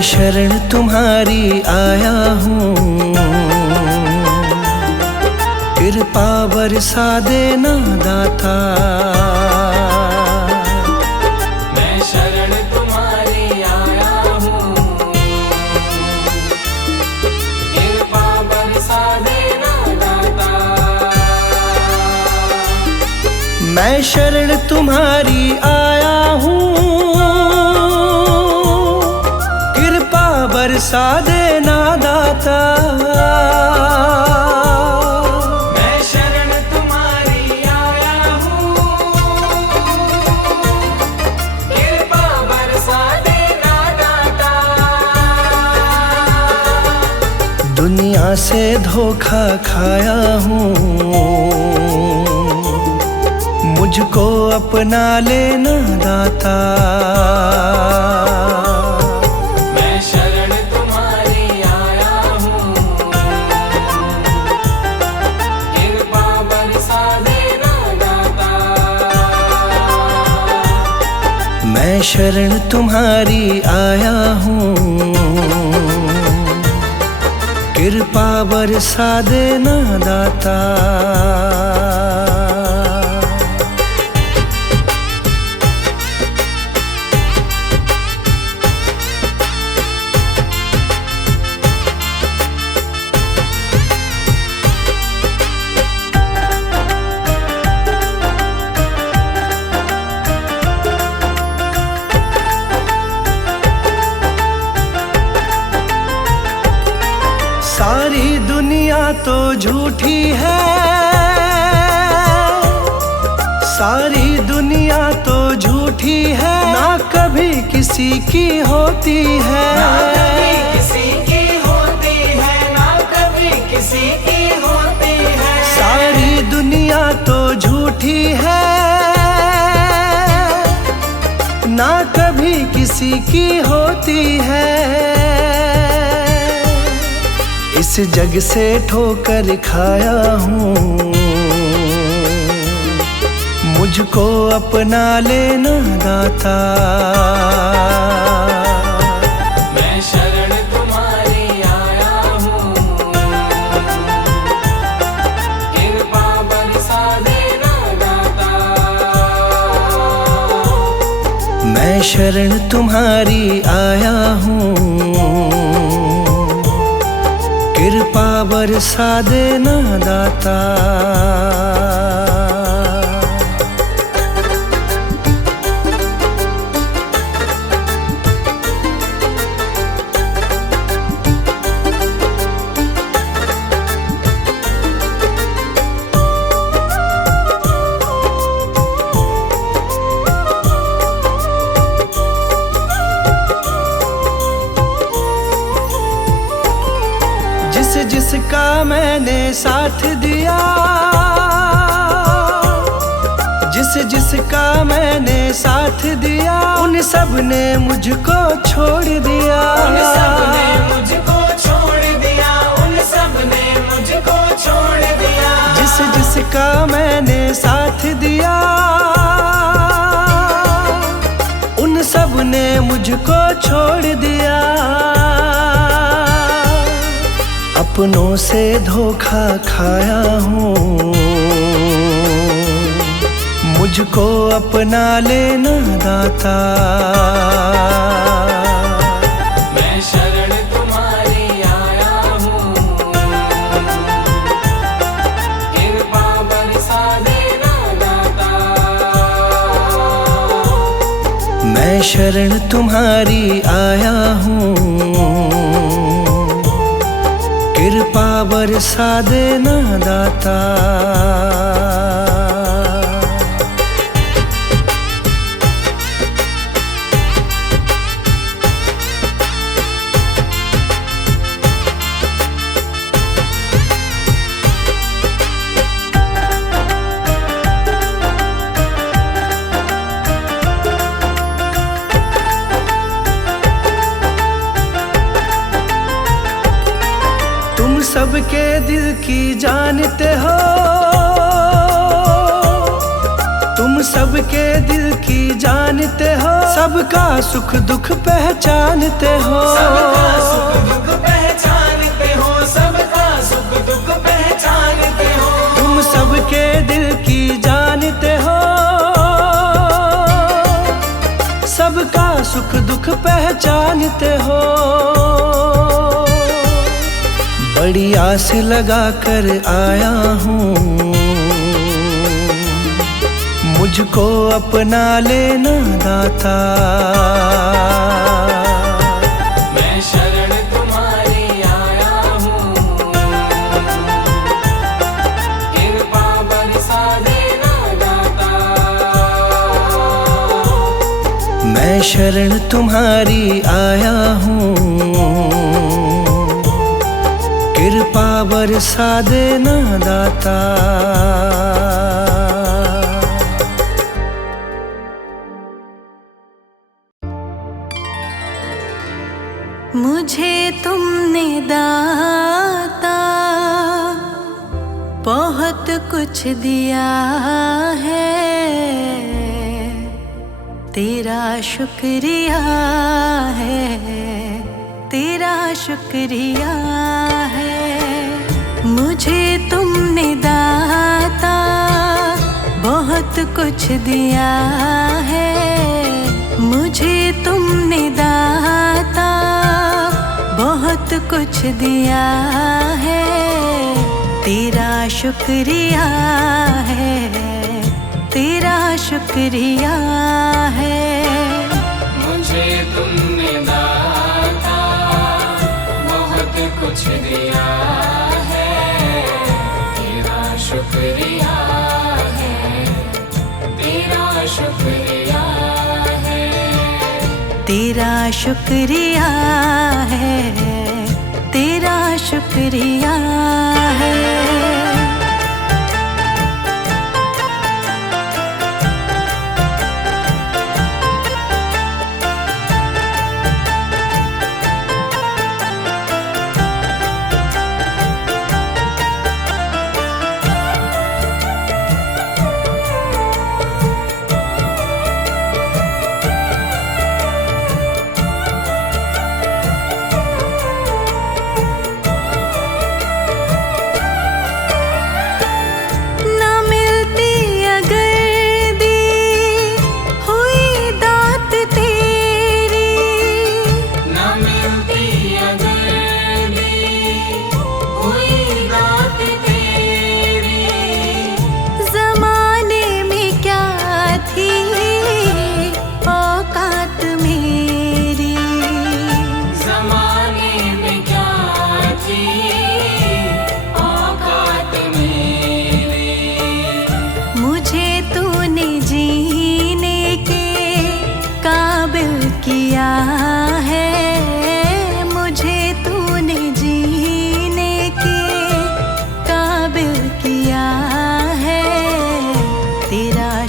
मैं शरण तुम्हारी आया हूँ, कृपा बरसा देना दाता। मैं शरण तुम्हारी आया हूँ, कृपा बरसा देना दाता। मैं शरण तुम्हारी आया हूँ, कृपा बरसा देना दाता। मैं शरण तुम्हारी आया हूँ, कृपा बरसा देना दाता। दुनिया से धोखा खाया हूँ, मुझको अपना लेना दाता। मैं शरण तुम्हारी आया हूँ, कृपा बरसा देना दाता। मैं शरण तुम्हारी आया हूँ, कृपा बरसा देना दाता। सारी दुनिया तो झूठी है, सारी दुनिया तो झूठी है, ना कभी किसी की होती है। ना कभी किसी की होती है, ना कभी किसी की होती है। सारी दुनिया तो झूठी है, ना कभी किसी की होती है। इस जग से ठोकर खाया हूँ, मुझको अपना लेना दाता। मैं शरण तुम्हारी आया हूँ, कृपा बरसा देना दाता। मैं शरण तुम्हारी आया हूँ, कृपा बरसा देना दाता। जिसका मैंने साथ दिया, जिसका मैंने साथ दिया, उन सब ने मुझको छोड़ दिया। उन सब ने मुझको छोड़ दिया, उन सब ने मुझको छोड़ दिया। जिसका मैंने साथ दिया, उन सब ने मुझको छोड़ दिया। अपनों से धोखा खाया हूँ, मुझको अपना लेना दाता। मैं शरण तुम्हारी आया हूँ, कृपा बरसा देना दाता। मैं शरण तुम्हारी आया हूँ, कृपा बरसा देना दाता। तुम सबके दिल की जानते हो, तुम तुम सबके दिल की जानते हो, सबका सुख दुख पहचानते हो। सबका सुख दुख पहचानते हो, सबका सुख दुख पहचानते हो। तुम सबके दिल की जानते हो, सबका सुख दुख पहचानते हो। बड़ी आस लगा कर आया हूँ, मुझको अपना लेना दाता। मैं शरण तुम्हारी आया हूँ, कृपा बरसा देना दाता। मैं शरण तुम्हारी आया हूँ, कृपा बरसा देना दाता। मुझे तुमने दाता बहुत कुछ दिया है, तेरा शुक्रिया है, तेरा शुक्रिया है। मुझे तुमने दाता बहुत कुछ दिया है, मुझे तुमने दाता बहुत कुछ दिया है, तेरा शुक्रिया है, तेरा शुक्रिया है। मुझे तुमने दाता बहुत कुछ दिया है, तेरा शुक्रिया है, तेरा शुक्रिया है। तेरा शुक्रिया है, तेरा शुक्रिया है।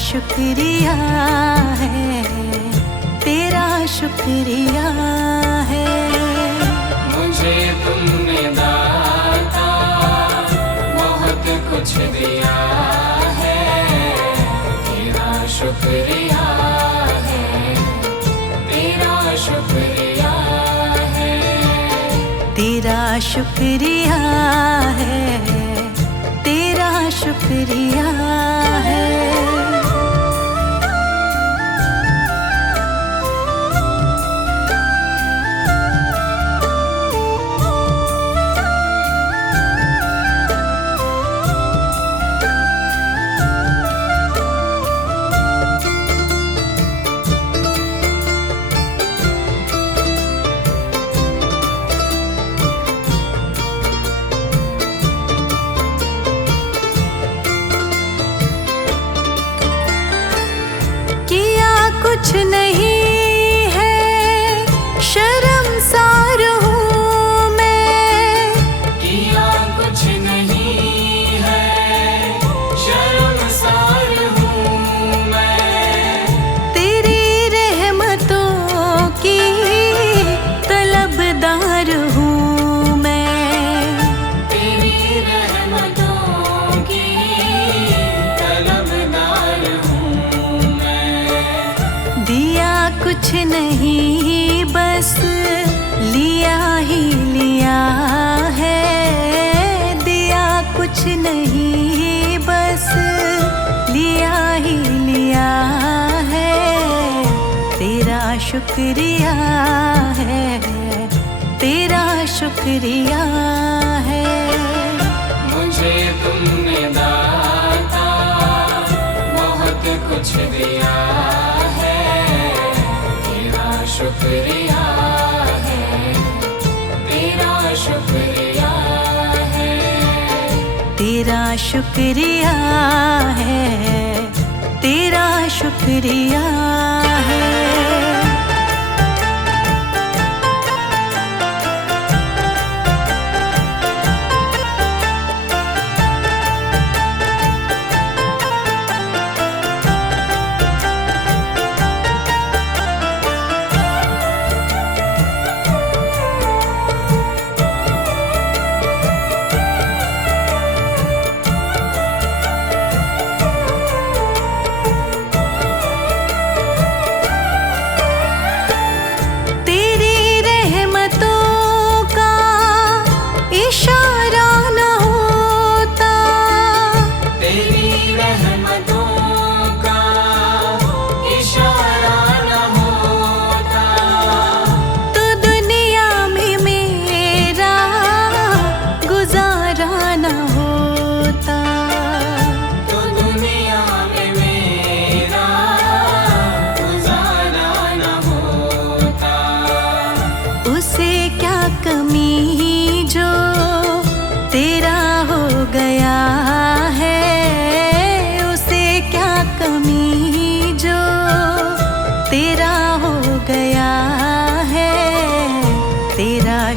शुक्रिया है, तेरा शुक्रिया है। मुझे तुमने दाता बहुत कुछ दिया है, तेरा शुक्रिया है, तेरा शुक्रिया है। तेरा शुक्रिया है, तेरा शुक्रिया है। कुछ नहीं है शर्मसार हूँ मैं, किया कुछ नहीं है शर्मसार हूँ मैं। तेरी रहमतों की तलबदार हूँ मैं, तेरी रहमतों की तलबदार हूँ कुछ नहीं, बस लिया ही लिया है, तेरा शुक्रिया है, तेरा शुक्रिया है। मुझे तुमने दाता बहुत कुछ दिया है, तेरा शुक्रिया है, तेरा शुक्रिया है, तेरा शुक्रिया है, तेरा शुक्रिया है।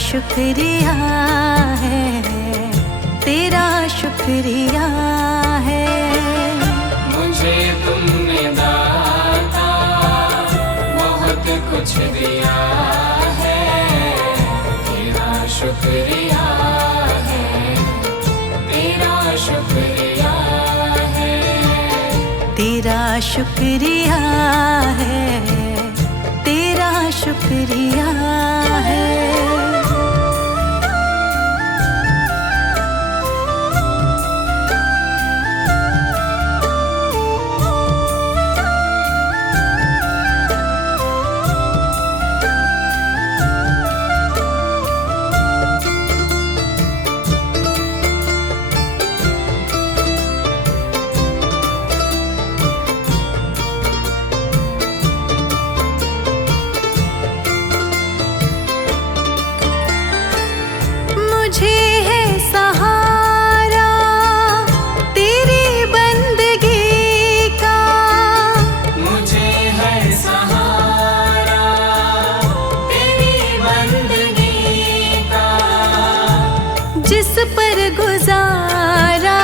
शुक्रिया है, तेरा शुक्रिया है। मुझे तुमने दाता बहुत कुछ दिया है, तेरा शुक्रिया है, तेरा शुक्रिया है, तेरा शुक्रिया है, तेरा शुक्रिया है। पर गुजारा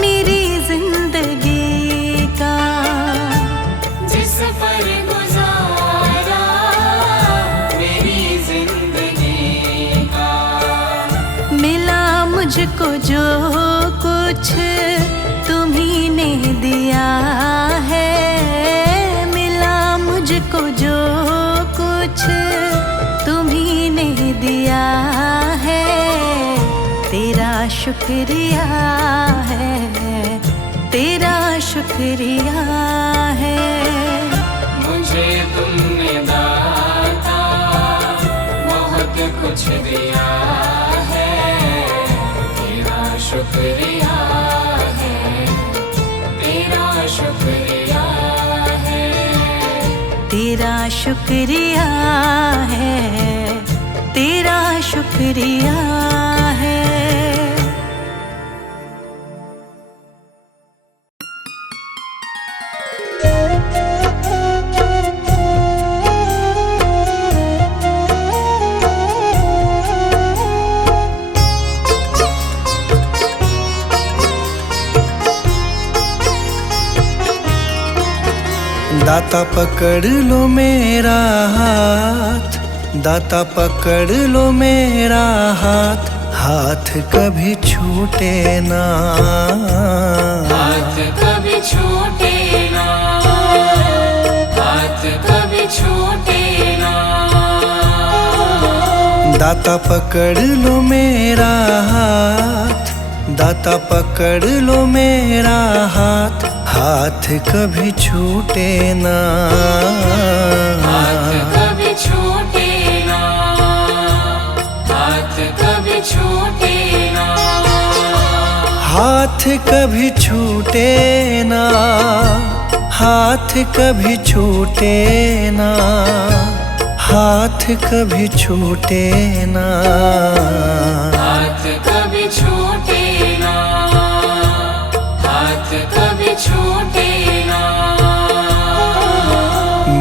मेरी जिंदगी का, जिस पर गुजारा मेरी जिंदगी का, मिला मुझको जो कुछ तुम्ही ने दिया है, मिला मुझको जो कुछ तुम्ही ने दिया है, तेरा शुक्रिया है, तेरा शुक्रिया है। मुझे तुमने दाता बहुत कुछ दिया है, तेरा शुक्रिया है, तेरा शुक्रिया है, तेरा शुक्रिया है, तेरा शुक्रिया है। दाता पकड़ लो मेरा हाथ, दाता पकड़ लो मेरा हाथ, हाथ कभी छूटे ना, हाथ कभी छूटे ना, हाथ कभी छूटे ना। दाता पकड़ लो मेरा हाथ, दाता पकड़ लो मेरा हाथ, हाथ कभी छूटे ना, हाथ कभी छूटे ना, हाथ कभी छूटे ना, हाथ कभी छूटे ना, हाथ कभी छूटे ना, हाथ कभी छूटे ना, हाथ कभी छूटे ना, हाथ कभी छूटे ना।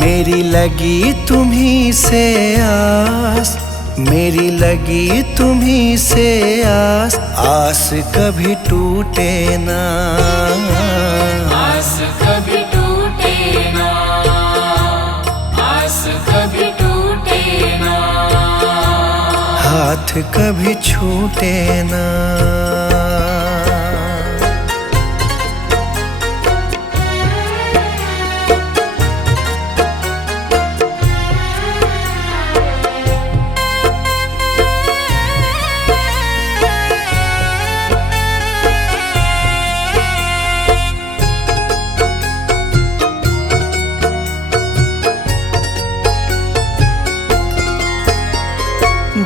मेरी लगी तुम्ही से आस, मेरी लगी तुम्ही से आस, आस कभी टूटे ना, आस कभी टूटे ना, आस कभी टूटे ना, हाथ कभी छूटे ना।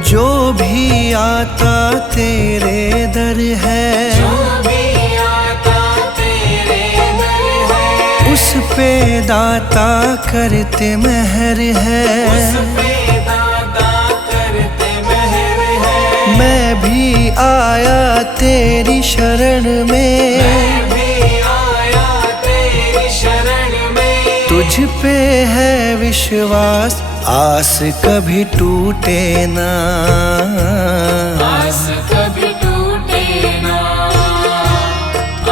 जो भी आता तेरे दर है, जो भी आता तेरे दर है, उस पे दाता करते मेहर है, उस पे दाता करते मेहर है। मैं भी आया तेरी शरण में, मैं भी आया तेरी शरण में, तुझ पे है विश्वास, आस कभी टूटे ना, आस कभी टूटे ना,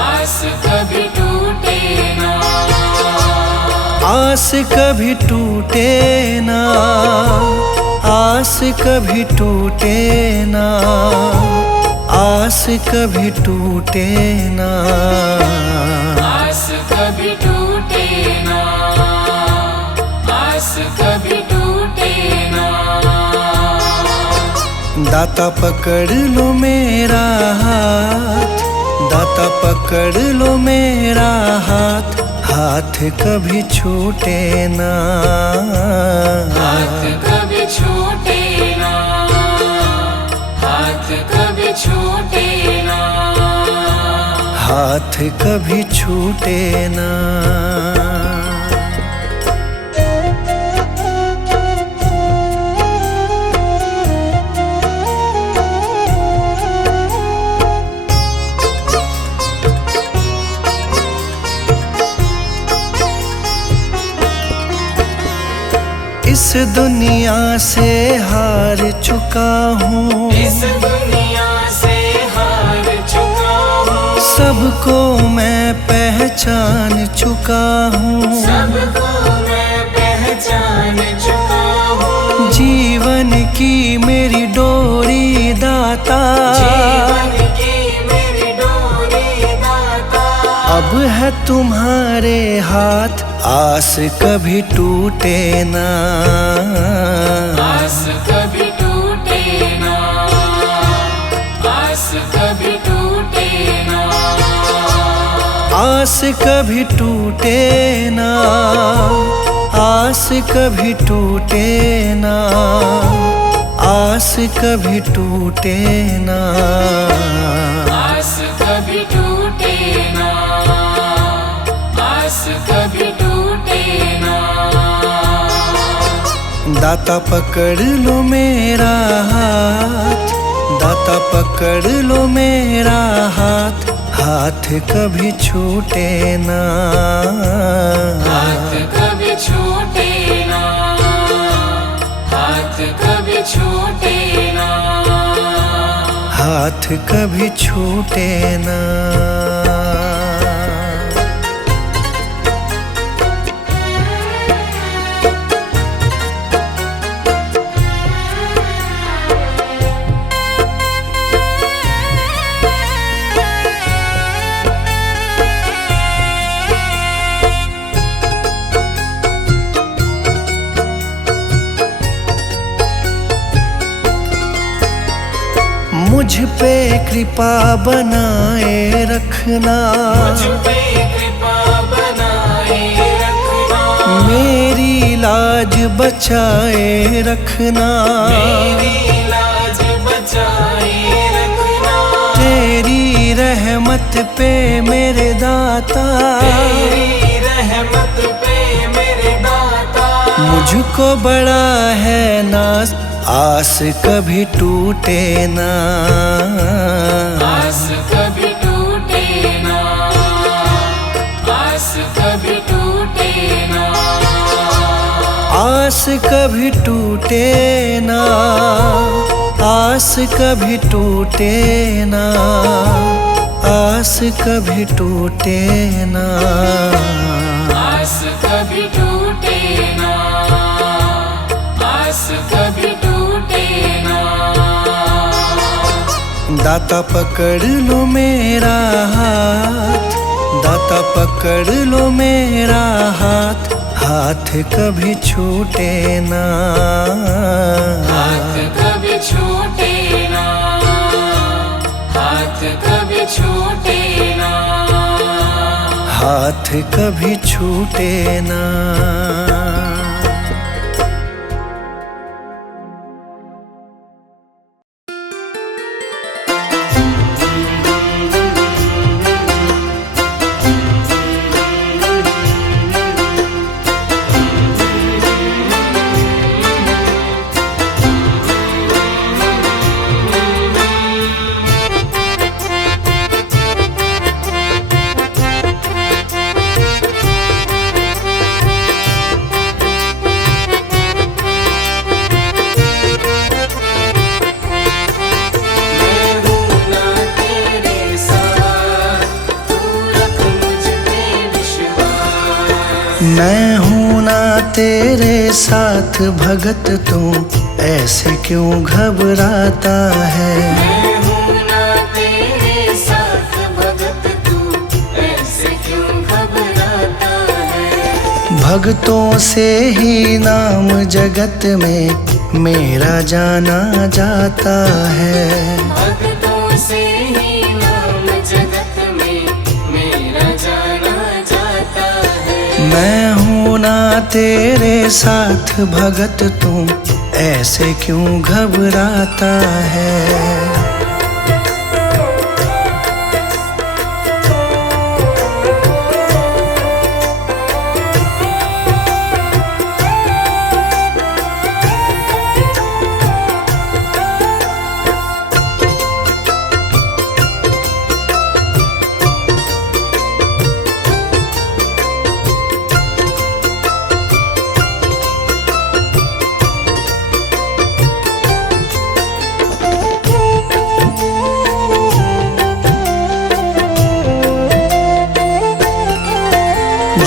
आस कभी टूटे ना, आस कभी टूटे ना, आस कभी टूटे ना, आस कभी टूटे ना, आस कभी टूटे ना, आस कभी टूटे ना। दाता पकड़ लो मेरा हाथ, दाता पकड़ लो मेरा हाथ, हाथ कभी छूटे ना, हाथ कभी छूटे ना, हाथ कभी छूटे ना, हाथ कभी छूटे ना। इस दुनिया से हार चुका हूँ, इस दुनिया से हार चुका हूँ, सबको मैं पहचान चुका हूँ, सबको मैं पहचान चुका हूँ। जीवन की मेरी डोरी दाता, जीवन की मेरी डोरी दाता, अब है तुम्हारे हाथ, आस कभी टूटे ना, आस कभी टूटे ना, आस कभी टूटे ना, आस कभी टूटे ना, आस कभी टूटे ना, आस कभी टूटे ना, आस कभी टूटे ना, आस कभी टूटे ना। दाता पकड़ लो मेरा हाथ, दाता पकड़ लो मेरा हाथ, हाथ कभी छूटे ना, हाथ कभी छूटे ना, हाथ कभी छूटे ना, हाथ कभी छूटे ना। मुझ पे कृपा बनाए रखना, मुझ पे कृपा बनाए रखना, मेरी लाज बचाए रखना, मेरी लाज बचाए रखना, तेरी रहमत पे मेरे दाता, तेरी रहमत पे मेरे दाता, मुझको बड़ा है नाज, आस कभी टूटे ना, आस कभी टूटे ना, आस कभी टूटे ना, आस कभी टूटे ना, आस कभी टूटे ना, आस कभी टूटे ना, आस कभी टूटे ना, आस कभी टूटे ना। दाता पकड़ लो मेरा हाथ, दाता पकड़ लो मेरा हाथ, हाथ कभी छूटे ना, हाथ कभी छूटे ना, हाथ कभी छूटे ना, हाथ कभी छूटे ना। मैं हूँ ना तेरे साथ भगत, तू ऐसे क्यों घबराता है, मैं हूँ ना तेरे साथ भगत, तू ऐसे क्यों घबराता है, भक्तों से ही नाम जगत में मेरा जाना जाता है, भक्तों से ही नाम जगत में मेरा जाना जाता है, मैं हूँ ना तेरे साथ भगत, तू ऐसे क्यों घबराता है।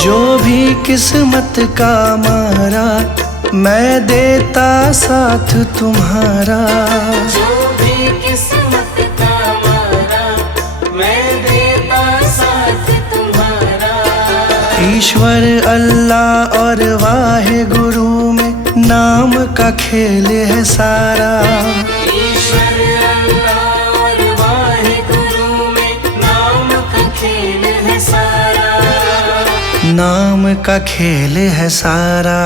जो भी किस्मत का मारा, मैं देता साथ तुम्हारा, जो भी किस्मत का मारा, मैं देता साथ तुम्हारा, ईश्वर अल्लाह और वाहे गुरु में नाम का खेल है सारा, ईश्वर अल्लाह और वाहे गुरु में नाम का खेल है सारा, नाम का खेल है सारा।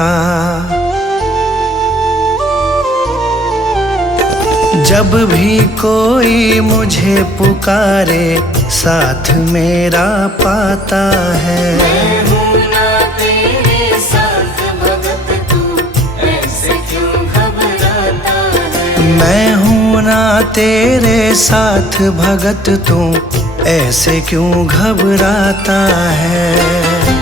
जब भी कोई मुझे पुकारे, साथ मेरा पाता है, मैं हूँ ना तेरे साथ भगत, तू ऐसे क्यों घबराता है, मैं हूँ ना तेरे साथ भगत, तू ऐसे क्यों घबराता है।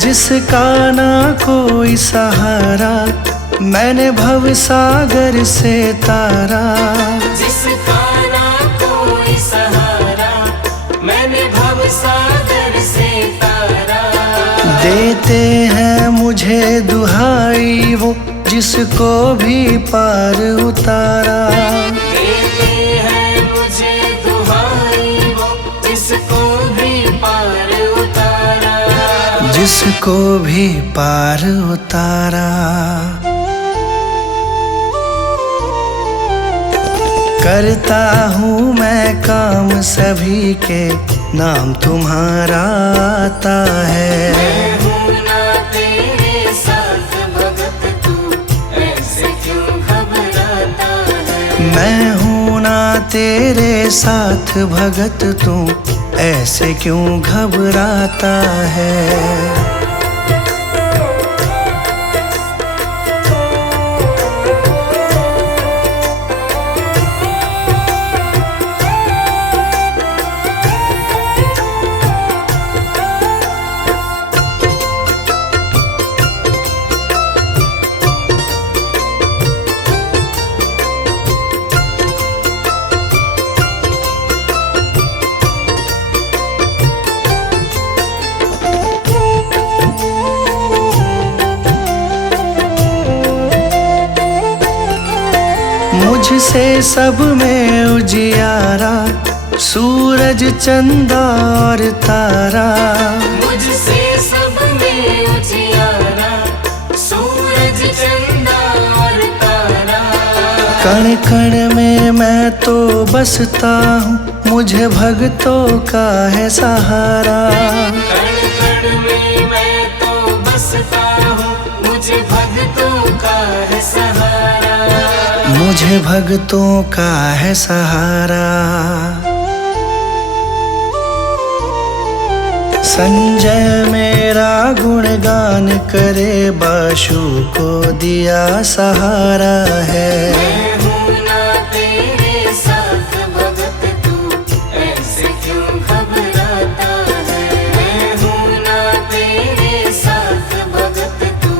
जिसका ना कोई सहारा, मैंने भव सागर से तारा, जिसका ना कोई सहारा, मैंने भव सागर से तारा। देते हैं मुझे दुहाई वो जिसको भी पार उतारा, देते हैं मुझे दुहाई वो जिसको भी पार उतारा, जिसको भी पार उतारा। करता हूँ मैं काम सभी के, नाम तुम्हारा आता है। मैं हूँ ना तेरे साथ भगत, तू ऐसे क्यों घबराता है। मैं हूँ ना तेरे साथ भगत, तू ऐसे क्यों घबराता है। मुझसे सब में उजियारा, सूरज चंदा और तारा। मुझसे सब में उजियारा, सूरज चंदा और तारा। कण कण में मैं तो बसता हूँ, मुझे भक्तों का है सहारा। कण कण में मैं तो बसता हूँ, मुझे भक्तों का है सहारा, मुझे भक्तों का है सहारा। संजय मेरा गुणगान करे, बाशु को दिया सहारा है। मैं हूँ ना तेरे साथ भगत, तू ऐसे क्यों घबराता है। मैं हूँ ना तेरे साथ भगत, तू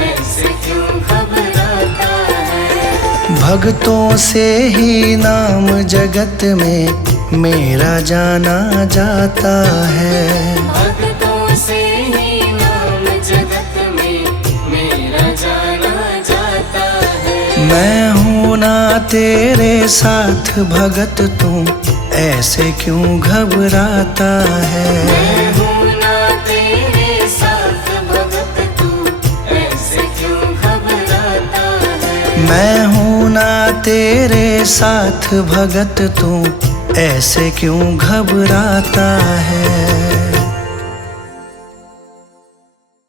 ऐसे क्यों घबराता है। भक्तों से ही नाम जगत में मेरा जाना जाता है। भक्तों से ही नाम जगत में मेरा जाना जाता है। मैं हूँ ना तेरे साथ भगत, तू ऐसे क्यों घबराता है। मैं हूँ ना तेरे साथ भगत, तू ऐसे क्यों घबराता है। मैं हूँ ना तेरे साथ भगत, तू ऐसे क्यों घबराता है।